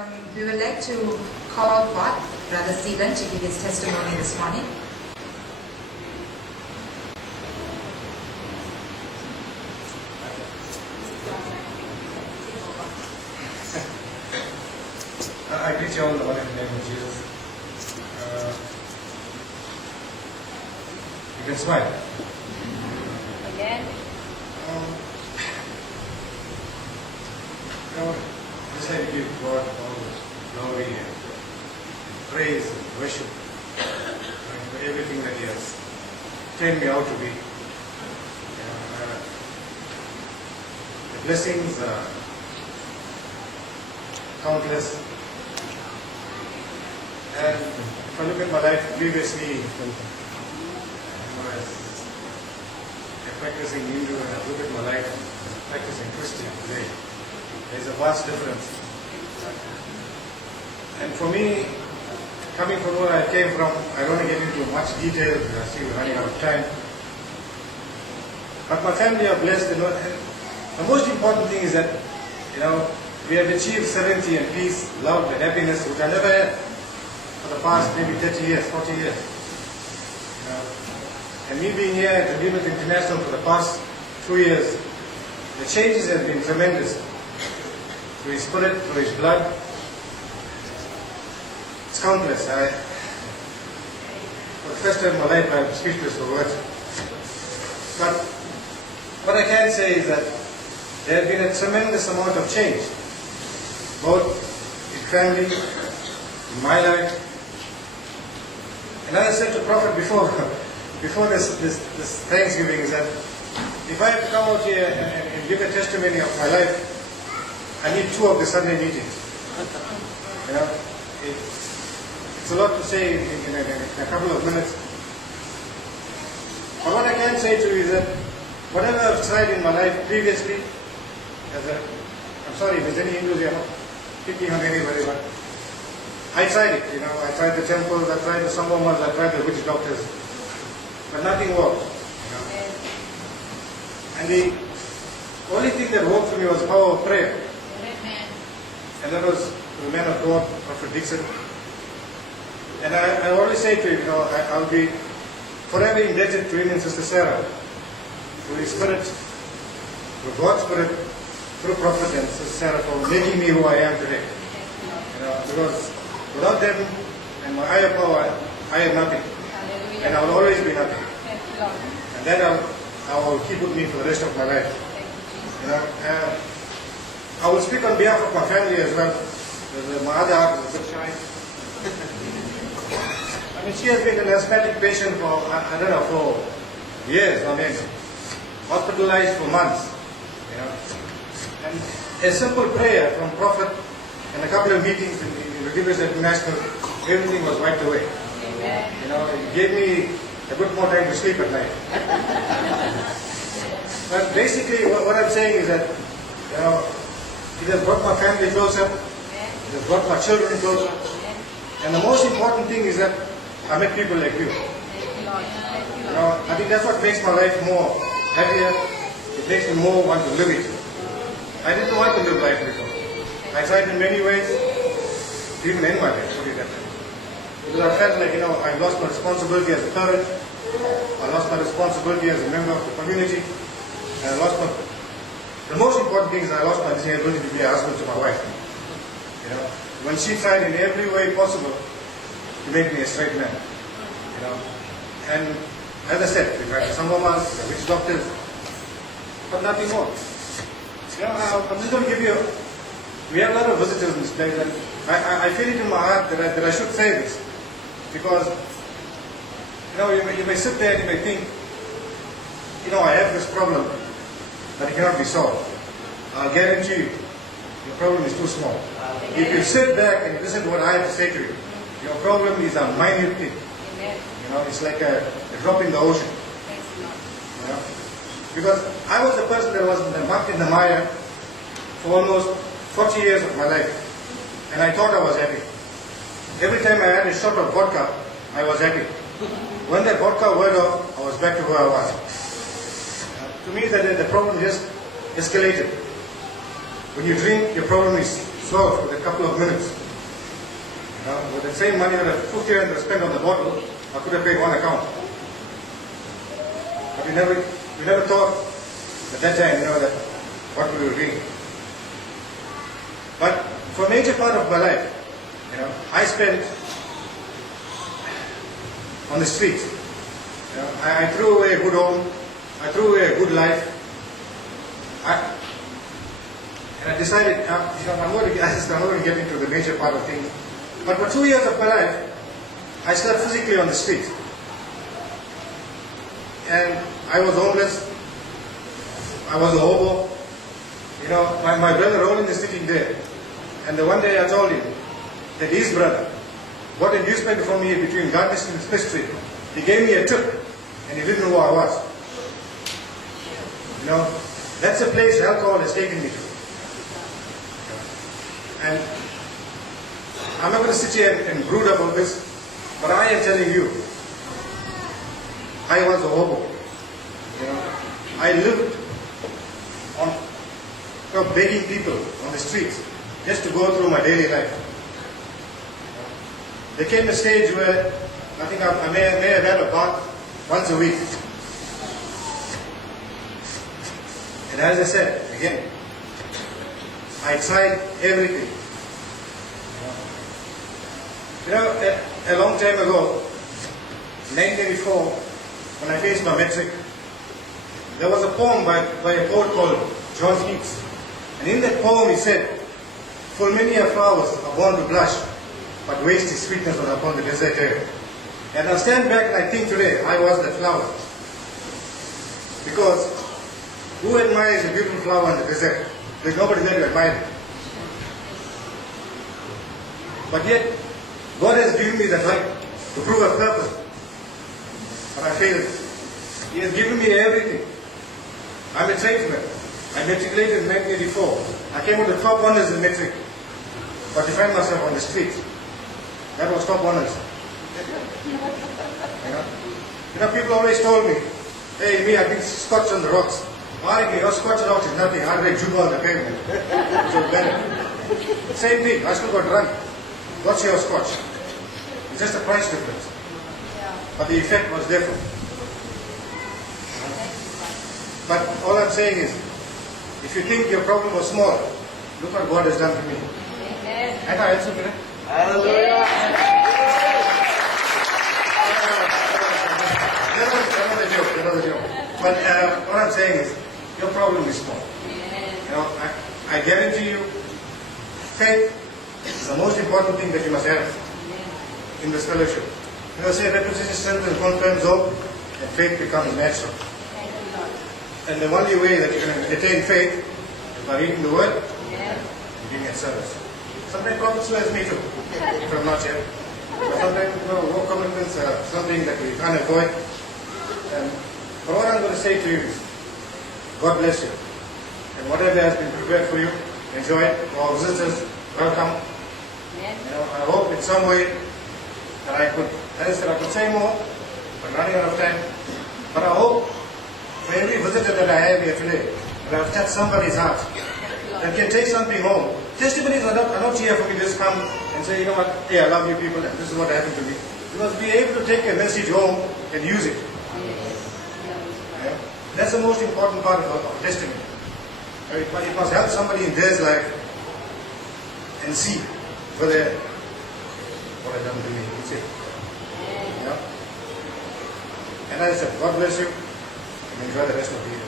We would like to call forth Brother Seelan to give his testimony this morning. I greet you all in the wonderful name of Jesus. You can smile. Again. Just like to give God all the glory and praise and worship for everything that He has turned me out to be. The blessings are countless. And if I look at my life previously, as a practicing Hindu, and I look at my life practicing Christian today, there's a vast difference. And for me, coming from where I came from, I don't want to get into much detail because I see we're running out of time. But my family are blessed. And the most important thing is that, we have achieved serenity and peace, love and happiness, which I never had for the past maybe 30 years, 40 years. And me being here at Redeemer International for the past 2 years, the changes have been tremendous. Through His Spirit, through His blood. It's countless. For the first time in my life, I'm speechless for words. But what I can say is that there has been a tremendous amount of change, both in family, in my life. And as I said to Prophet before this Thanksgiving, is that if I have to come out here and give a testimony of my life, I need 2 of the Sunday meetings. It's a lot to say in a couple of minutes. But what I can say to you is that whatever I've tried in my life previously, I'm sorry if there's any Hindus here, not picking on anybody, but I tried it. I tried the temples, I tried the Sanghamas, I tried the witch doctors, but nothing worked. And the only thing that worked for me was the power of prayer. And that was the man of God, Prophet Dixon. And I always say to him, I'll be forever indebted to him and Sister Sarah, through His Spirit, through God's Spirit, through Prophet and Sister Sarah, for making me who I am today. Because without them and my higher power, I am nothing. And I will always be nothing. And that I will keep with me for the rest of my life. I will speak on behalf of my family as well. My other heart is a bit shy. She has been an asthmatic patient for, for years, hospitalized for months. And a simple prayer from Prophet and a couple of meetings in Redeemers International, everything was wiped away. It gave me a bit more time to sleep at night. But basically, what I'm saying is that, it has brought my family closer. It has brought my children closer. And the most important thing is that I met people like you. I think that's what makes my life more happier. It makes me more want to live it. I didn't want to live life before. I tried in many ways to even end my life, put it that way. Because I felt like, I lost my responsibility as a parent. I lost my responsibility as a member of the community. And I lost the most important thing is I lost my ability to be a husband to my wife. When she tried in every way possible to make me a straight man. And as I said, we tried some of us, the witch doctors, but nothing more. I'm just going to give you, we have a lot of visitors in this place, and I feel it in my heart that I should say this. Because, you may sit there and you may think, I have this problem, but it cannot be solved. I'll guarantee you, your problem is too small. If you sit back and you listen to what I have to say to you, your problem is a minute thing. It's like a drop in the ocean. Because I was the person that was mucked in the mire for almost 40 years of my life. And I thought I was happy. Every time I had a shot of vodka, I was happy. When that vodka wore off, I was back to where I was. To me, the problem just escalated. When you drink, your problem is solved with a couple of minutes. With the same money that I 50 rand I spent on the bottle, I could have paid one account. But we never thought at that time, that what we were doing. But for a major part of my life, I spent on the streets. I threw away a good home, I threw away a good life. And I decided, I'm not going to get into the major part of things. But for 2 years of my life, I slept physically on the street. And I was homeless. I was a hobo. My brother Roland is sitting there. And the one day I told him that his brother bought a newspaper for me between Gardner and Smith Street. He gave me a tip, and he didn't know who I was. That's a place alcohol has taken me to. And I'm not going to sit here and brood about this, but I am telling you, I was a hobo. I lived on begging people on the streets just to go through my daily life. There came a stage where I think I may have had a bath once a week. And as I said, again, I tried everything. A long time ago, 1984, when I faced my metric, there was a poem by a poet called John Keats. And in that poem he said, "Full many a flowers are born to blush, but waste his sweetness was upon the desert air." And I stand back and I think today, I was that flower. Because who admires a beautiful flower in the desert? There's nobody there to admire it. But yet, God has given me that right to prove a purpose. But I failed. He has given me everything. I'm a tradesman. I matriculated in 1984. I came with the top honors in metric. But to find myself on the street, that was top honors. People always told me, "Hey, me, I've been scotch on the rocks." Your scotch rocks is nothing. I'll make juba on the pavement. So better. Same thing. I still got drunk. What's your scotch? It's just a price difference. But the effect was different. But all I'm saying is, if you think your problem was small, look what God has done to me. Hallelujah. Another joke. But what I'm saying is, your problem is small. I guarantee you, faith is the most important thing that you must have in this fellowship. Say repetition strengthens, confirms hope, and faith becomes natural. And the only way that you can attain faith is by reading the Word and being at service. Sometimes prophet swears me too, if I'm not here. But sometimes war commitments are something that we can't avoid. But what I'm going to say to you is, God bless you. And whatever has been prepared for you, enjoy it. For our visitors, welcome. I hope in some way that I could say more, but running out of time. But I hope for every visitor that I have here today, that I've touched somebody's heart, that can take something home. Testimonies are not here for me to just come and say, hey, I love you people, and this is what happened to me. You must be able to take a message home and use it. That's the most important part of testimony. But it must help somebody in their life and see whether what I've done to me. That's it. And as I said, God bless you and enjoy the rest of the year.